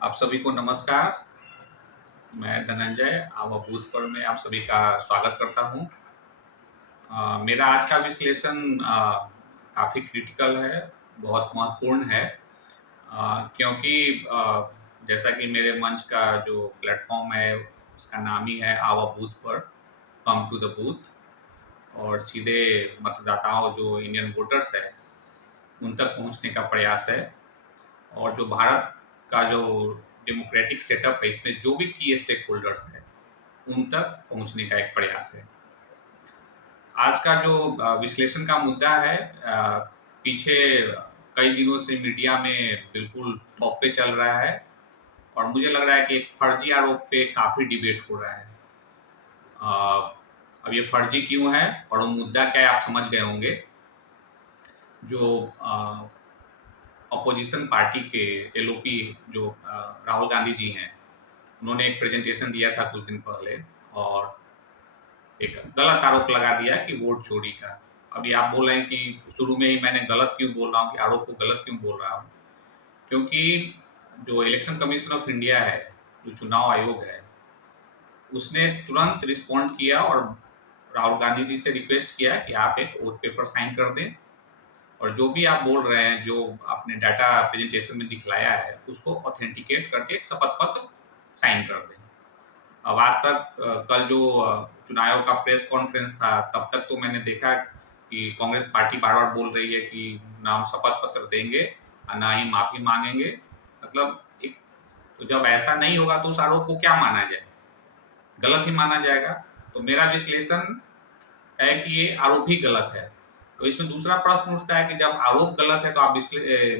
आप सभी को नमस्कार। मैं धनंजय आवा बूथ पर में आप सभी का स्वागत करता हूं। मेरा आज का विश्लेषण काफ़ी क्रिटिकल है, बहुत महत्वपूर्ण है। क्योंकि जैसा कि मेरे मंच का जो प्लेटफॉर्म है उसका नाम ही है आवा बूथ पर, कम टू द बूथ, और सीधे मतदाताओं जो इंडियन वोटर्स है उन तक पहुंचने का प्रयास है। और जो भारत का जो डेमोक्रेटिक सेटअप है इसमें जो भी की स्टेक होल्डर्स हैं उन तक पहुंचने का एक प्रयास है। आज का जो विश्लेषण का मुद्दा है, पीछे कई दिनों से मीडिया में बिल्कुल टॉप पे चल रहा है और मुझे लग रहा है कि एक फर्जी आरोप पे काफ़ी डिबेट हो रहा है। अब ये फर्जी क्यों है और वो मुद्दा क्या है आप समझ गए होंगे। जो अपोजिशन पार्टी के एलओपी जो राहुल गांधी जी हैं, उन्होंने एक प्रेजेंटेशन दिया था कुछ दिन पहले और एक गलत आरोप लगा दिया कि वोट चोरी का। अभी आप बोल रहे हैं कि शुरू में ही मैंने गलत क्यों बोल रहा हूँ, कि आरोप को गलत क्यों बोल रहा हूँ। क्योंकि जो इलेक्शन कमीशन ऑफ इंडिया है, जो चुनाव आयोग है, उसने तुरंत रिस्पॉन्ड किया और राहुल गांधी जी से रिक्वेस्ट किया कि आप एक वोट पेपर साइन कर दें और जो भी आप बोल रहे हैं, जो आपने डाटा प्रेजेंटेशन में दिखलाया है, उसको ऑथेंटिकेट करके एक शपथ पत्र साइन कर दें। अब आज तक कल जो चुनाव आयोग का प्रेस कॉन्फ्रेंस था, तब तक तो मैंने देखा कि कांग्रेस पार्टी बार बार बोल रही है कि ना हम शपथ पत्र देंगे और ना ही माफी मांगेंगे। मतलब एक, तो जब ऐसा नहीं होगा तो उस आरोप को क्या माना जाए, गलत ही माना जाएगा। तो मेरा विश्लेषण है कि ये आरोप ही गलत है। तो इसमें दूसरा प्रश्न उठता है कि जब आरोप गलत है तो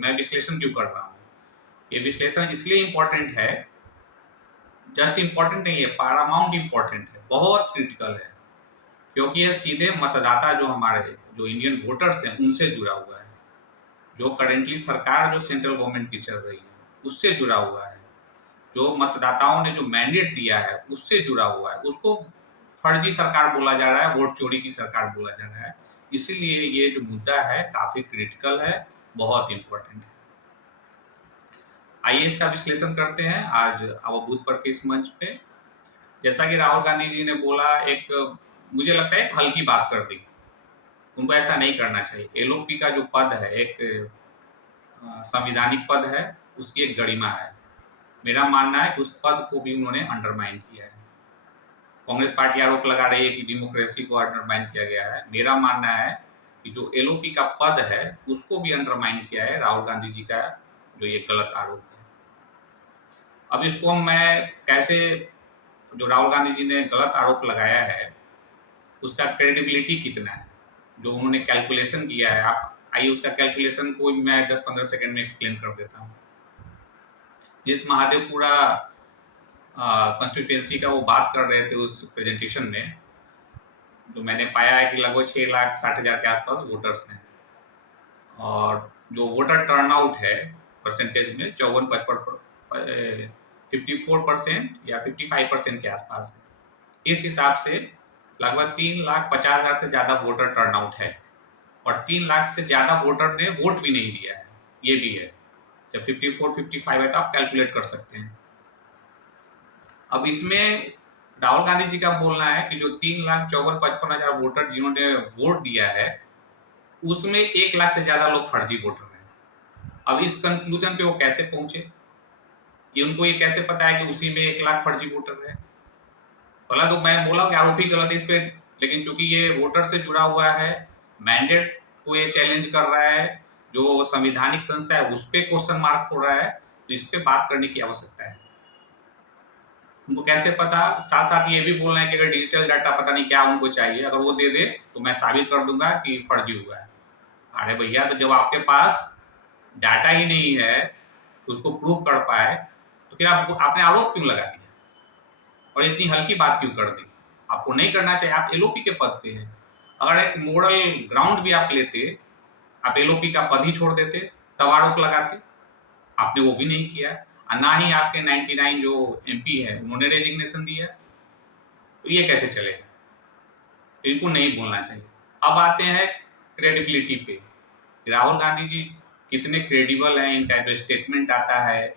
मैं विश्लेषण क्यों कर रहा हूँ। ये विश्लेषण इसलिए इम्पोर्टेंट है, जस्ट इम्पोर्टेंट नहीं है, पैरामाउंट इम्पोर्टेंट है, बहुत क्रिटिकल है। क्योंकि ये सीधे मतदाता जो हमारे जो इंडियन वोटर्स हैं उनसे जुड़ा हुआ है। जो करेंटली सरकार जो सेंट्रल गवर्नमेंट की चल रही है उससे जुड़ा हुआ है। जो मतदाताओं ने जो मैंडेट दिया है उससे जुड़ा हुआ है। उसको फर्जी सरकार बोला जा रहा है, वोट चोरी की सरकार बोला जा रहा है। इसीलिए ये जो मुद्दा है काफी क्रिटिकल है, बहुत इंपॉर्टेंट है। आइए इसका विश्लेषण करते हैं आज अवबूत पर के इस मंच पे। जैसा कि राहुल गांधी जी ने बोला, एक मुझे लगता है एक हल्की बात कर दी। उनको ऐसा नहीं करना चाहिए। एलओपी का जो पद है एक संवैधानिक पद है, उसकी एक गरिमा है। मेरा मानना है कि उस पद को भी उन्होंने अंडरमाइन किया है। कांग्रेस पार्टी आरोप लगा रही है कि डेमोक्रेसी को अंडरमाइन किया गया है। मेरा मानना है कि जो एलओपी का पद है उसको भी अंडरमाइन किया है राहुल गांधी जी का जो ये गलत आरोप है। अब इसको मैं कैसे, जो राहुल गांधी जी ने गलत आरोप लगाया है उसका क्रेडिबिलिटी कितना है, जो उन्होंने कैलकुलेशन किया है, आप आइए उसका कैलकुलेशन को मैं 10-15 सेकंड में एक्सप्लेन कर देता हूँ। जिस महादेवपुरा कंस्टिट्यूएंसी का वो बात कर रहे थे उस प्रेजेंटेशन में, जो मैंने पाया है कि लगभग 6,60,000 के आसपास वोटर्स हैं और जो वोटर टर्नआउट है परसेंटेज में 54% या 55% के आसपास है। इस हिसाब से लगभग 3,50,000 से ज़्यादा वोटर टर्नआउट है और 3 लाख से ज़्यादा वोटर ने वोट भी नहीं दिया है, ये भी है। जब 54-55 है तो आप कैलकुलेट कर सकते हैं। अब इसमें राहुल गांधी जी का बोलना है कि जो 3,54,55,000 वोटर जिन्होंने वोट दिया है उसमें 1 लाख से ज़्यादा लोग फर्जी वोटर हैं। अब इस कंक्लूजन पे वो कैसे पहुंचे, ये उनको ये कैसे पता है कि उसी में 1 लाख फर्जी वोटर है। पहला तो मैं बोला कि आरोप ही गलत है इस पे, लेकिन चूंकि ये वोटर से जुड़ा हुआ है, मैंडेट को ये चैलेंज कर रहा है, जो संवैधानिक संस्था है उस पर क्वेश्चन मार्क हो रहा है, तो इस पे बात करने की आवश्यकता है। उनको कैसे पता, साथ साथ ये भी बोल रहे हैं कि अगर डिजिटल डाटा पता नहीं क्या उनको चाहिए, अगर वो दे दे तो मैं साबित कर दूंगा कि फर्जी हुआ है। अरे भैया, तो जब आपके पास डाटा ही नहीं है तो उसको प्रूफ कर पाए तो फिर आपने आरोप क्यों लगा दिया और इतनी हल्की बात क्यों कर दी। आपको नहीं करना चाहिए, आप एलओपी के पद पे हैं। अगर एक मोरल ग्राउंड भी आप लेते, आप एलओपी का पद ही छोड़ देते, तब आरोप लगाते। आपने वो भी नहीं किया और ना ही आपके 99 जो एमपी है उन्होंने रेजिग्नेशन दिया। तो ये कैसे चलेगा, तो इनको नहीं बोलना चाहिए। अब आते हैं क्रेडिबिलिटी पे, राहुल गांधी जी कितने क्रेडिबल हैं, इनका जो स्टेटमेंट आता है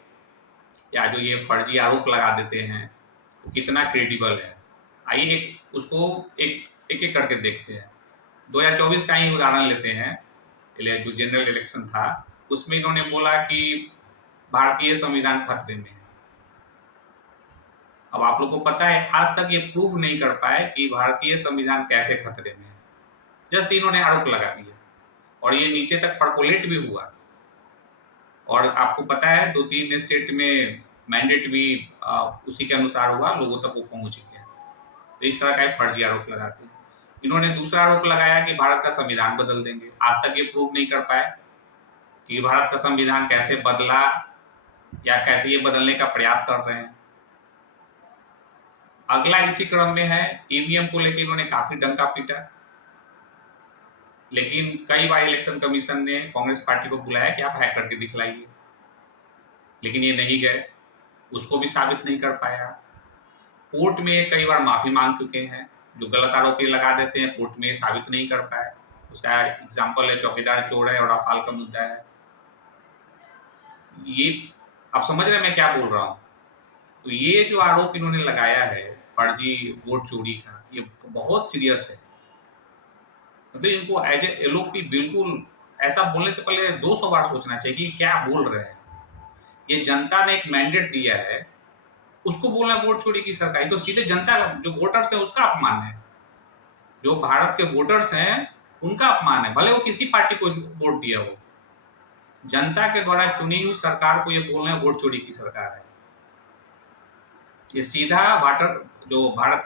या जो ये फर्जी आरोप लगा देते हैं वो कितना क्रेडिबल है। आइए उसको एक एक करके देखते हैं। 2024 का ही उदाहरण लेते हैं। जो जनरल इलेक्शन था उसमें इन्होंने बोला कि भारतीय संविधान खतरे में है। अब आप लोग को पता है आज तक ये प्रूव नहीं कर पाए कि भारतीय संविधान कैसे खतरे में है, जस्ट इन्होंने आरोप लगा दिया और ये नीचे तक परकोलेट भी हुआ। और आपको पता है 2-3 स्टेट में मैंडेट भी उसी के अनुसार हुआ, लोगों तक वो पहुंच गया। तो इस तरह का फर्जी आरोप लगाते हैं। इन्होंने दूसरा आरोप लगाया कि भारत का संविधान बदल देंगे। आज तक ये प्रूव नहीं कर पाए कि भारत का संविधान कैसे बदला या कैसे ये बदलने का प्रयास कर रहे हैं। अगला इसी क्रम में है ईवीएम को लेकर इन्होंने काफी डंका पीटा, लेकिन कई बार इलेक्शन कमीशन ने कांग्रेस पार्टी को बुलाया कि आप हैक करके दिखलाइए, लेकिन ये नहीं गए, उसको भी साबित नहीं कर पाया। कोर्ट में कई बार माफी मांग चुके हैं, जो गलत आरोप ये लगा देते हैं कोर्ट में साबित नहीं कर पाए। उसका एग्जाम्पल है चौकीदार चोर है और राफाल का मुद्दा है। ये आप समझ रहे हैं मैं क्या बोल रहा हूँ। तो ये जो आरोप इन्होंने लगाया है फर्जी वोट चोरी का, ये बहुत सीरियस है। मतलब इनको एज ए एलओपी बिल्कुल ऐसा बोलने से पहले 200 बार सोचना चाहिए कि क्या बोल रहे हैं। ये जनता ने एक मैंडेट दिया है, उसको बोलना वोट चोरी की सरकार, तो सीधे जनता जो वोटर्स है उसका अपमान है। जो भारत के वोटर्स हैं उनका अपमान है, भले वो किसी पार्टी को वोट दिया हो। जनता के द्वारा चुनी हुई सरकार को ये बोलना वोट चोरी की सरकार है। ये सीधा जो भारत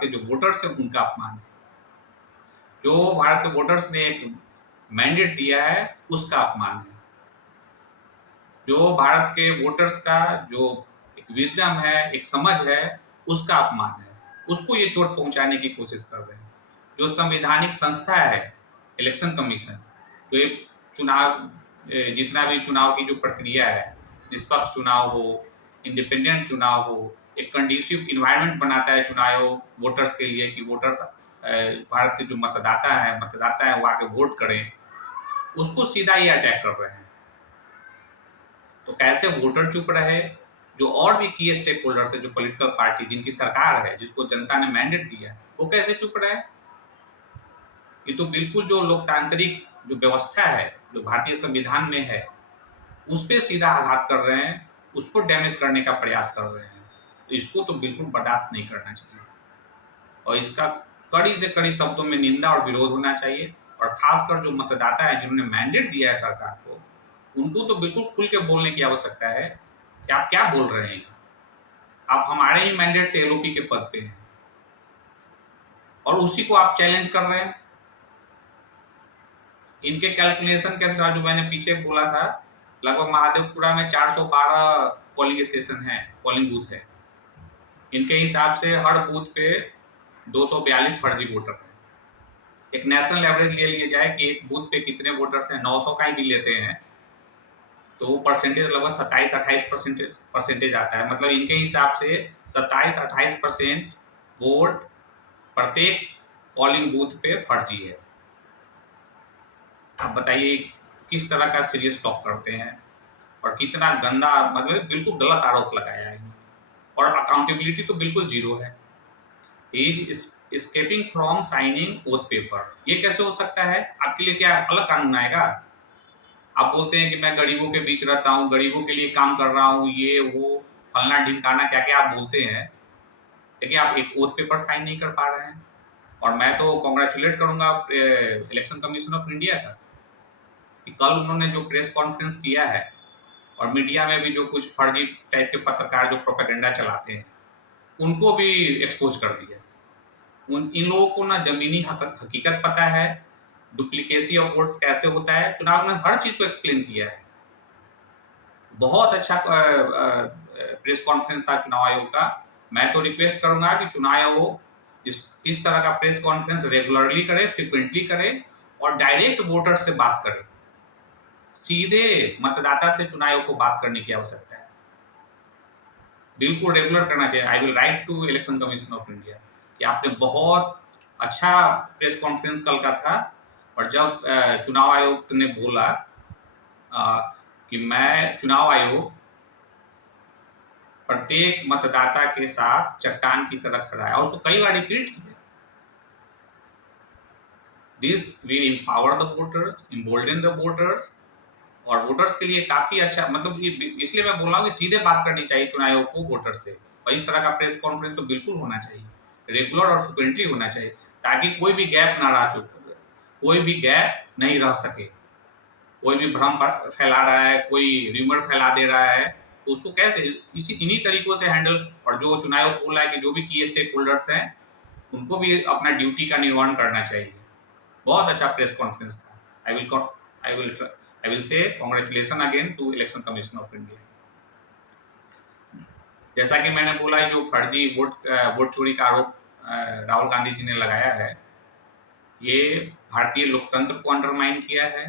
के जो वोटर्स हैं उनका अपमान है। जो भारत के वोटर्स ने एक मैंडेट दिया है उसका अपमान है। जो भारत के वोटर्स का जो एक विजडम है, एक समझ है, उसका अपमान है। उसको ये चोट पहुंचाने की कोशिश कर रहे हैं। जो संवैधानिक संस्था है इलेक्शन कमीशन, जो एक जितना भी चुनाव की जो प्रक्रिया है, निष्पक्ष चुनाव हो, इंडिपेंडेंट चुनाव हो, एक कंडीसिव इन्वायरमेंट बनाता है चुनाव वोटर्स के लिए कि वोटर्स भारत के जो मतदाता है वो आके वोट करें, उसको सीधा ये अटैक कर रहे हैं। तो कैसे वोटर चुप रहे, जो और भी की स्टेक होल्डर्स है, जो पॉलिटिकल पार्टी जिनकी सरकार है, जिसको जनता ने मैंडेट दिया है, वो कैसे चुप रहे। ये तो बिल्कुल जो लोकतांत्रिक जो व्यवस्था है, जो भारतीय संविधान में है, उस पर सीधा आघात कर रहे हैं, उसको डैमेज करने का प्रयास कर रहे हैं। तो इसको तो बिल्कुल बर्दाश्त नहीं करना चाहिए और इसका कड़ी से कड़ी शब्दों में निंदा और विरोध होना चाहिए। और खासकर जो मतदाता है जिन्होंने मैंडेट दिया है सरकार को, उनको तो बिल्कुल खुल के बोलने की आवश्यकता है कि आप क्या बोल रहे हैं। आप हमारे ही मैंडेट से एलओपी के पद पे हैं और उसी को आप चैलेंज कर रहे हैं। इनके कैलकुलेशन के अनुसार, जो मैंने पीछे बोला था, लगभग महादेवपुरा में 412 पोलिंग स्टेशन है, पोलिंग बूथ है। इनके हिसाब से हर बूथ पे 242 फर्जी वोटर है। एक नेशनल एवरेज ले लिया जाए कि एक बूथ पे कितने वोटर्स हैं, 900 का ही भी लेते हैं तो वो परसेंटेज लगभग 27-28 परसेंटेज आता है। मतलब इनके हिसाब से 27-28% वोट प्रत्येक पोलिंग बूथ पे फर्जी है। आप बताइए किस तरह का सीरियस टॉक करते हैं और कितना गंदा, मतलब बिल्कुल गलत आरोप लगाया है और अकाउंटेबिलिटी तो बिल्कुल जीरो है। Is escaping from signing oath paper, ये कैसे हो सकता है। आपके लिए क्या अलग कानून आएगा। आप बोलते हैं कि मैं गरीबों के बीच रहता हूँ, गरीबों के लिए काम कर रहा हूँ, ये वो फलना ढिमकाना क्या क्या आप बोलते हैं, लेकिन आप एक ओथ पेपर साइन नहीं कर पा रहे हैं। और मैं तो कॉन्ग्रेचुलेट करूंगा इलेक्शन कमीशन ऑफ इंडिया का कि कल उन्होंने जो प्रेस कॉन्फ्रेंस किया है और मीडिया में भी जो कुछ फर्जी टाइप के पत्रकार जो प्रोपेगेंडा चलाते हैं उनको भी एक्सपोज कर दिया। इन लोगों को ना जमीनी हकीकत पता है, डुप्लीकेसी ऑफ वोट्स कैसे होता है, चुनाव में हर चीज को एक्सप्लेन किया है। बहुत अच्छा प्रेस कॉन्फ्रेंस था चुनाव आयोग का। मैं तो रिक्वेस्ट करूंगा कि चुनाव आयोग इस तरह का प्रेस कॉन्फ्रेंस रेगुलरली करे, फ्रिक्वेंटली करे और डायरेक्ट वोटर से बात करे। सीधे मतदाता से चुनाव आयोग को बात करने की आवश्यकता है, बिल्कुल रेगुलर करना चाहिए। I will write to Election Commission of India कि आपने बहुत अच्छा प्रेस कॉन्फ्रेंस कल का था। और जब चुनाव आयोग ने बोला कि मैं चुनाव आयोग प्रत्येक मतदाता के साथ चट्टान की तरह खड़ा है और उसको कई बार रिपीट किया। This will empower the voters, embolden the voters, और वोटर्स के लिए काफी अच्छा, मतलब ये इसलिए मैं बोल रहा हूँ कि सीधे बात करनी चाहिए चुनाव आयोग को वोटर से, और इस तरह का प्रेस कॉन्फ्रेंस तो बिल्कुल होना चाहिए, रेगुलर और फ्रिक्वेंटली होना चाहिए, ताकि कोई भी गैप ना रह चुके, कोई भी गैप नहीं रह सके। कोई भी भ्रम फैला रहा है, कोई र्यूमर फैला दे रहा है, तो उसको कैसे इन्हीं तरीकों से हैंडल, और जो चुनाव आयोग बोल रहा है कि जो भी की स्टेक होल्डर्स हैं उनको भी अपना ड्यूटी का निर्वहन करना चाहिए। बहुत अच्छा प्रेस कॉन्फ्रेंस था। I will say congratulation again to Election Commission of India. जैसा कि मैंने बोला है, जो फर्जी वोट चोरी का आरोप राहुल गांधी जी ने लगाया है, ये भारतीय लोकतंत्र को अंडरमाइन किया है,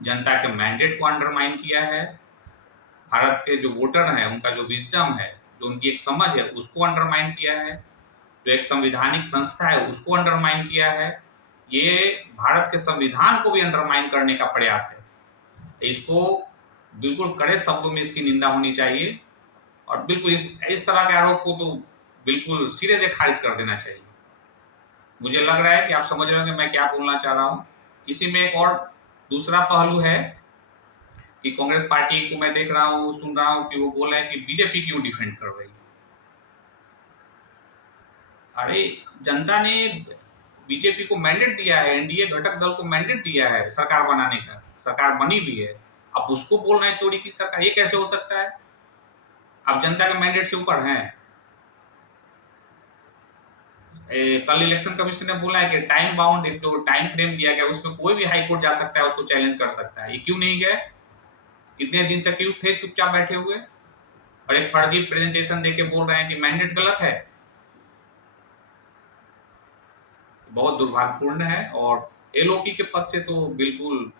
जनता के मैंडेट को अंडरमाइन किया है, भारत के जो वोटर हैं उनका जो विजडम है, जो उनकी एक समझ है, उसको अंडरमाइन किया है, जो एक संवैधानिक संस्था है उसको अंडरमाइन किया है। ये भारत के संविधान को भी अंडरमाइन करने का प्रयास है। इसको बिल्कुल कड़े शब्दों में इसकी निंदा होनी चाहिए, और बिल्कुल इस तरह के आरोप को तो बिल्कुल सिरे से खारिज कर देना चाहिए। मुझे लग रहा है कि आप समझ रहे होंगे मैं क्या बोलना चाह रहा हूँ। इसी में एक और दूसरा पहलू है कि कांग्रेस पार्टी को मैं देख रहा हूँ, सुन रहा हूँ कि वो बोल रहे हैं कि बीजेपी क्यों डिफेंड कर रही है। अरे, जनता ने बीजेपी को मैंडेट दिया है, एनडीए घटक दल को मैंडेट दिया है सरकार बनाने का, सरकार बनी भी है। आप उसको बोल रहे हैं चोरी की सरकार, ये कैसे हो सकता है? आप जनता के मैंडेट से ऊपर हैं। कल इलेक्शन कमीशन ने बोला है कि टाइम बाउंड, एक जो टाइम फ्रेम दिया गया उसमें कोई भी हाई कोर्ट जा सकता है, उसको चैलेंज कर सकता है। ये क्यों नहीं गए? इतने दिन तक क्यों थे चुपचाप बैठे हुए, और एक फर्जी प्रेजेंटेशन देके बोल रहे हैं कि मैंडेट गलत है। बहुत दुर्भाग्यपूर्ण है, और एलओपी के पद से तो बिल्कुल,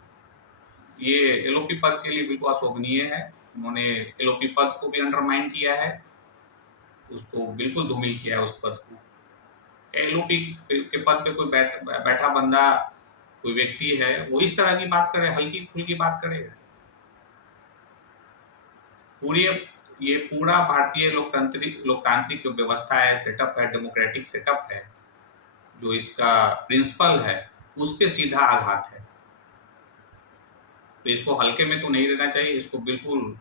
ये एलओपी पद के लिए बिल्कुल अशोभनीय है। उन्होंने एलओपी पद को भी अंडरमाइन किया है, उसको बिल्कुल धूमिल किया है उस पद को। एलओपी के पद पे कोई बैठा बंदा, कोई व्यक्ति है, वो इस तरह की बात करे, हल्की फुल्की बात करेगा? पूरी ये पूरा भारतीय लोकतांत्रिक जो व्यवस्था है, सेटअप है, डेमोक्रेटिक सेटअप है, जो इसका प्रिंसिपल है, उस पे सीधा आघात है। तो इसको हल्के में तो नहीं लेना चाहिए, इसको बिल्कुल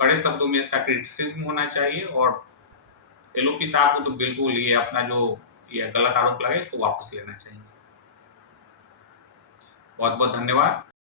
कड़े शब्दों में इसका क्रिटिसिज्म होना चाहिए, और एलओपी साहब को तो बिल्कुल ये अपना जो ये गलत आरोप लगा इसको वापस लेना चाहिए। बहुत बहुत धन्यवाद।